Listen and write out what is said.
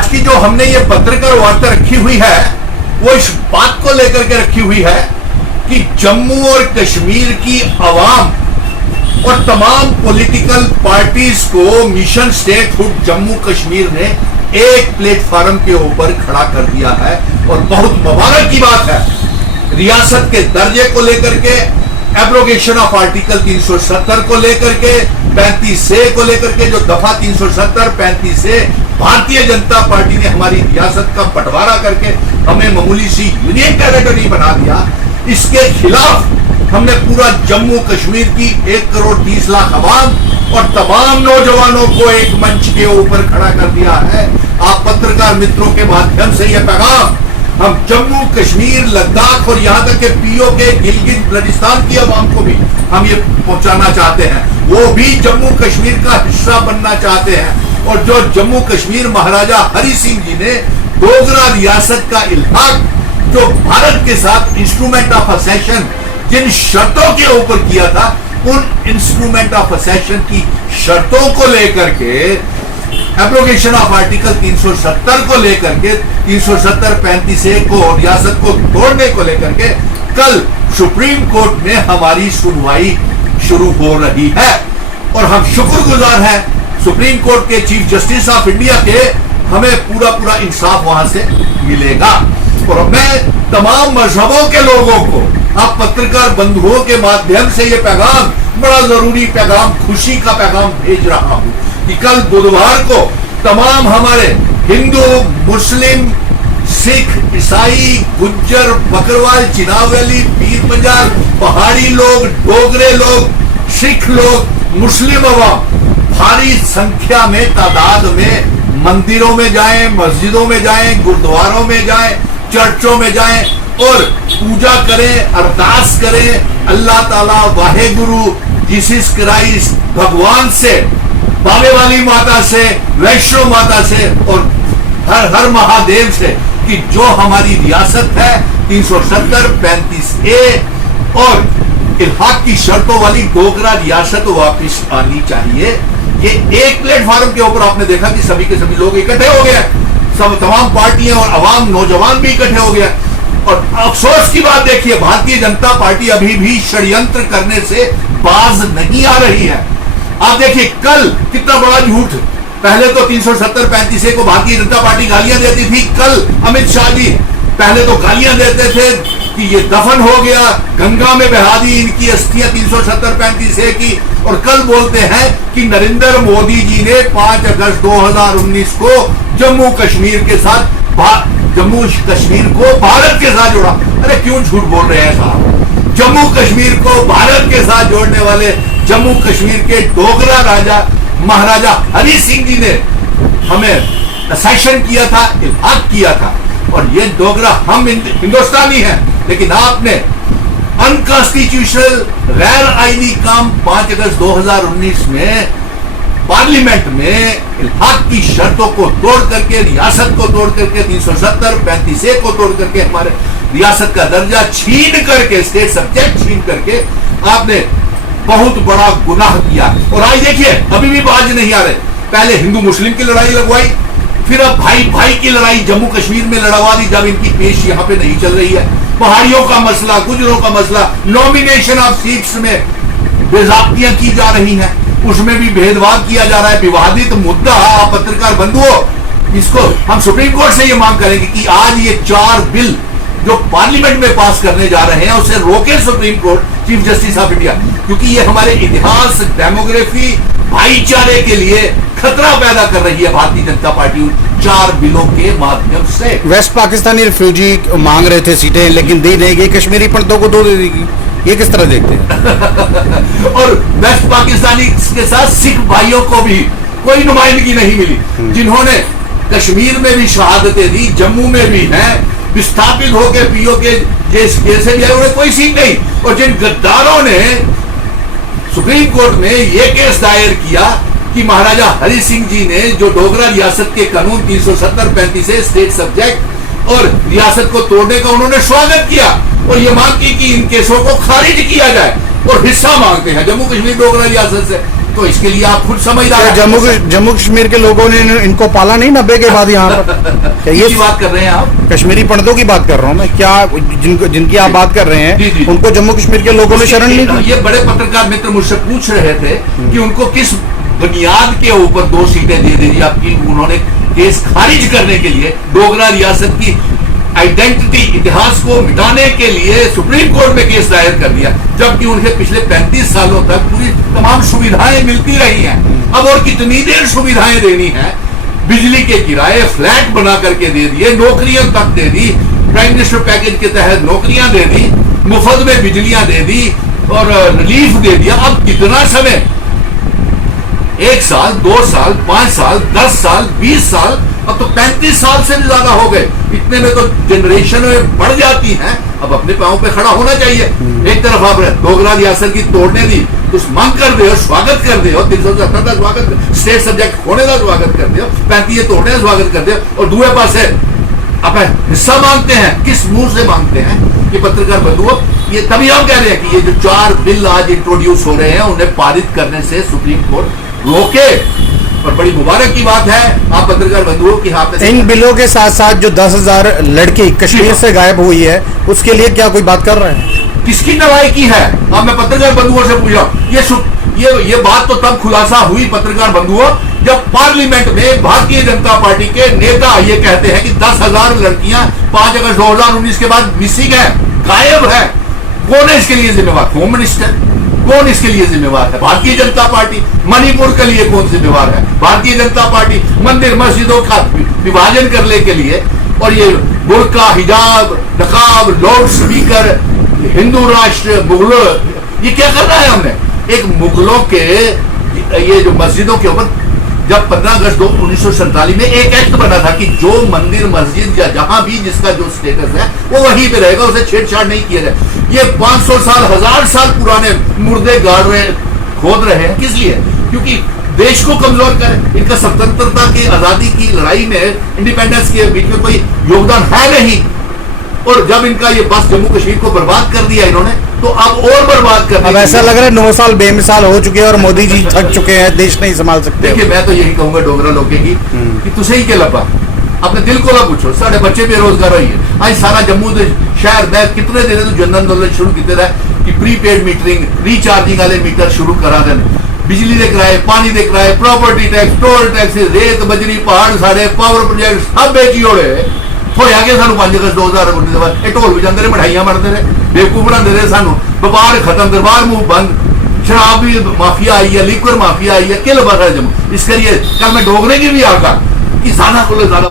आज की जो हमने ये पत्रकार वार्ता रखी हुई है वो इस बात को लेकर के रखी हुई है कि जम्मू और कश्मीर की आवाम और तमाम पॉलिटिकल पार्टीज को मिशन स्टेटहुड जम्मू कश्मीर ने एक प्लेटफॉर्म के ऊपर खड़ा कर दिया है और बहुत मुबारक की बात है। रियासत के दर्जे को लेकर के, एब्रोगेशन ऑफ आर्टिकल 370 को लेकर के, 35A को लेकर के, जो दफा 370, 35A, भारतीय जनता पार्टी ने हमारी रियासत का बंटवारा करके हमें मामूली सी यूनियन टेरिटरी बना दिया। इसके खिलाफ हमने पूरा जम्मू कश्मीर की 1,30,00,000 आवाम और तमाम नौजवानों को एक मंच के ऊपर खड़ा कर दिया है। आप पत्रकार मित्रों के माध्यम से यह पैगाम हम जम्मू कश्मीर, लद्दाख और यहाँ तक के पीओके, गिलगित बल्टिस्तान की आवाम को भी हम ये पहुंचाना चाहते हैं। वो भी जम्मू कश्मीर का हिस्सा बनना चाहते हैं। और जो जम्मू कश्मीर महाराजा हरि सिंह जी ने डोगरा रियासत का इल्हाक जो भारत के साथ इंस्ट्रूमेंट ऑफ असेशन जिन शर्तों के ऊपर किया था, उन इंस्ट्रूमेंट ऑफ असेशन की शर्तों को लेकर के, एब्रोगेशन ऑफ आर्टिकल 370 को लेकर के, 370, 35A को, रियासत को तोड़ने को लेकर के कल सुप्रीम कोर्ट में हमारी सुनवाई शुरू हो रही है। और हम शुक्रगुजार हैं सुप्रीम कोर्ट के चीफ जस्टिस ऑफ इंडिया के, हमें पूरा इंसाफ वहां से मिलेगा। और मैं तमाम मजहबों के लोगों को, आप पत्रकार बंधुओं के माध्यम से ये पैगाम, बड़ा जरूरी पैगाम, खुशी का पैगाम भेज रहा हूं कि कल बुधवार को तमाम हमारे हिंदू, मुस्लिम, सिख, ईसाई, गुज्जर, बकरवाल, चिनाब वैली, पीर पंजाल, पहाड़ी लोग, डोगरे लोग, सिख लोग, मुस्लिम अवाम भारी संख्या में, तादाद में मंदिरों में जाएं, मस्जिदों में जाएं, गुरुद्वारों में जाएं, चर्चों में जाएं और पूजा करें, अरदास करें अल्लाह ताला, वाहे गुरु, जीसस क्राइस्ट, भगवान से, बाबे वाली माता से, वैष्णो माता से और हर महादेव से कि जो हमारी रियासत है 370, 35A और इल्हाक की शर्तों वाली डोगरा रियासत वापस आनी चाहिए। ये एक प्लेटफॉर्म के ऊपर आपने देखा कि सभी के सभी लोग इकट्ठे हो गए, सब तमाम पार्टियां और अवाम, नौजवान भी इकट्ठे हो गए। और अफसोस की बात देखिए, भारतीय जनता पार्टी अभी भी षड्यंत्र करने से बाज नहीं आ रही है। आप देखिए कल कितना बड़ा झूठ, पहले तो 370, 35A को भारतीय जनता पार्टी गालियां देती थी। कल अमित शाह जी पहले तो गालियां देते थे कि ये दफन हो गया, गंगा में बहा दी इनकी अस्थियां 370, 35A की, और कल बोलते हैं कि नरेंद्र मोदी जी ने 5 अगस्त 2019 को जम्मू कश्मीर के साथ, जम्मू कश्मीर को भारत के साथ जोड़ा। अरे क्यों झूठ बोल रहे हैं साहब? जम्मू कश्मीर को भारत के साथ जोड़ने वाले जम्मू कश्मीर के डोगरा राजा महाराजा हरि सिंह जी ने हमें असेशन किया था, इल्हाक किया था। और ये डोगरा, हम हिंदुस्तानी हैं, लेकिन आपने अनकॉन्स्टिट्यूशनल, गैर आईनी काम 5 अगस्त 2019 में पार्लियामेंट में इल्हाक की शर्तों को तोड़ करके, रियासत को तोड़ करके, 370, 35A को तोड़ करके हमारे रियासत का दर्जा छीन करके, स्टेट सब्जेक्ट छीन करके आपने बहुत बड़ा गुनाह किया। और आज देखिए अभी भी बाज नहीं आ रहे। पहले हिंदू मुस्लिम की लड़ाई लगवाई, फिर अब भाई भाई की लड़ाई जम्मू कश्मीर में लड़वा दी, जब इनकी पेश यहाँ पे नहीं चल रही है। पहाड़ियों का मसला, गुजरों का मसला, नॉमिनेशन ऑफ सीट्स में बेजाब्तियां की जा रही हैं, उसमें भी भेदभाव किया जा रहा है। विवादित मुद्दा, आप पत्रकार बंधुओं, इसको हम सुप्रीम कोर्ट से ये मांग करेंगे कि आज ये 4 बिल जो पार्लियामेंट में पास करने जा रहे हैं उसे रोके supreme court, chief justice of India, क्योंकि ये हमारे इतिहास, डेमोग्राफी, भाईचारे के लिए खतरा पैदा कर रही है भारतीय जनता पार्टी 4 बिलों के माध्यम से। वेस्ट पाकिस्तानी रिफ्यूजी मांग रहे थे सीटें, लेकिन दी नहीं गई, कश्मीरी पंडितों को 2 दे देगी। ये किस तरह देखते हैं? और वेस्ट पाकिस्तानी के साथ सिख भाइयों को भी कोई नुमाइंदगी नहीं मिली, जिन्होंने कश्मीर में भी शहादतें दी, जम्मू में भी हैं, विस्थापित होकर पीओके जैसे भी है, उन्हें कोई सीट नहीं। और जिन गद्दारों ने सुप्रीम कोर्ट में यह केस दायर किया कि महाराजा हरि सिंह जी ने जो डोगरा रियासत के कानून 370, 35A स्टेट सब्जेक्ट और रियासत को तोड़ने का उन्होंने स्वागत किया और ये मांग की कि इन केसों को खारिज किया जाए और हिस्सा मांगते हैं जम्मू कश्मीर डोगरा रियासत से। तो इसके लिए आप खुद समझदार क्या हैं। जम्मू कश्मीर के लोगों ने इनको पाला नहीं 90 के बाद यहाँ पर? क्या ये किसकी बात कर रहे हैं आप? कश्मीरी पंडितों की बात कर रहा हूँ मैं, क्या जिनकी आप बात कर रहे जी, जी। हैं उनको जम्मू कश्मीर के लोगों ने शरण नहीं दी? ये बड़े पत्रकार मित्र मुझसे पूछ रहे थे कि उनको किस बुनियाद के ऊपर 2 सीटें दे दी आपकी, उन्होंने केस खारिज करने के लिए डोगरा रियासत की आइडेंटिटी, इतिहास को मिटाने के लिए सुप्रीम कोर्ट में केस दायर कर दिया, जबकि उन्हें पिछले 35 सालों तक पूरी तमाम सुविधाएं मिलती रही हैं। अब और कितनी देर सुविधाएं देनी है? बिजली के किराए फ्लैट बना करके दे दिए, नौकरियां तक दे दी, प्राइम मिनिस्टर पैकेज के तहत नौकरियां दे दी, मुफ्त में बिजलियां दे दी और रिलीफ दे दिया। अब कितना समय? 1 साल, 2 साल, 5 साल, 10 साल, 20 साल, अब तो 35 साल से भी ज्यादा हो गए। इतने में तो जनरेशन बढ़ जाती हैं। अब अपने पांव पे खड़ा होना चाहिए। एक तरफ आप डोगरा रियासत की तोड़ने दी, कुछ मांग कर दे, स्वागत कर दे, 370 का स्वागत, स्टेट सब्जेक्ट होने का स्वागत कर दे, 35 तोड़ने का स्वागत कर दे, और दूसरे पास है आप हिस्सा मांगते हैं। किस मुंह से मांगते हैं? ये पत्रकार बंधुओं, ये तभी हम कह रहे हैं कि ये जो 4 बिल आज इंट्रोड्यूस हो रहे हैं उन्हें पारित करने से सुप्रीम कोर्ट रोके। और बड़ी मुबारक की बात है आप पत्रकार बंधुओं की हाथ में। इन बिलों के साथ साथ जो 10,000 लड़की कश्मीर से गायब हुई है उसके लिए क्या कोई बात कर रहे हैं? किसकी नवाई की है? अब मैं पत्रकार बंधुओं से पूछ रहा हूं, ये बात तो तब खुलासा हुई पत्रकार बंधुओं जब पार्लियामेंट में भारतीय जनता पार्टी के नेता ये कहते हैं कि 10,000 लड़कियां 5 अगस्त 2019 के बाद मिसिंग है, गायब है। कौन है इसके लिए जिम्मेवार? Home minister. कौन इसके लिए जिम्मेवार है? भारतीय जनता पार्टी। मणिपुर के लिए कौन जिम्मेवार है? भारतीय जनता पार्टी। मंदिर मस्जिदों का विभाजन करने के लिए और ये बुर्का, हिजाब, नकाब, लाउड स्पीकर, हिंदू राष्ट्र, मुगलों, ये क्या कर रहा है हमने? एक मुगलों के ये जो मस्जिदों के ऊपर जब 15 अगस्त 1947 में एक एक्ट बना था कि जो मंदिर मस्जिद या जहां भी जिसका जो स्टेटस है वो वहीं पे रहेगा, उसे छेड़छाड़ नहीं किया जाए। ये 500 साल 1000 साल पुराने मुर्दे गाड़ रहे, खोद रहे हैं। किस लिए? क्योंकि देश को कमजोर करें। इनका स्वतंत्रता की, आजादी की लड़ाई में, इंडिपेंडेंस के बीच में कोई योगदान है नहीं। और जब इनका ये बस जम्मू कश्मीर को बर्बाद कर दिया इन्होंने, तो अब और बर्बाद कर। अब ऐसा लग रहा है 9 साल बेमिसाल हो चुके हैं और मोदी जी थक चुके हैं, देश नहीं संभाल सकते। देखिए मैं तो यही कहूंगा डोगरा लोग की कि तुझे ही के लब्बा अपने दिल को ला पूछो। साढ़े बच्चे बेरोजगार रही है आज सारा जम्मू शहर में कितने दिन तो जन आंदोलन शुरू किए थे कि प्रीपेड मीटरिंग, रिचार्जिंग वाले मीटर शुरू करा देने, बिजली दे किराए, पानी दे किराए, प्रॉपर्टी टैक्स, टोल टैक्स, रेत बजरी पहाड़ सारे पावर प्रोजेक्ट सब बेची होड़े होया कि सानू 5 अगस्त 2019 बाद ये ढोल बजाते रहे, मिठाइयां बनते रहे, बेवकूफ बनाते रहे सानू। व्यापार खत्म, दरबार मुंह बंद, शराब भी माफिया आई है, लिक्वर माफिया आई है, किल बस जम्मू। इस करिए कल मैं डोगरे की भी आगा कि ज्यादा को ज्यादा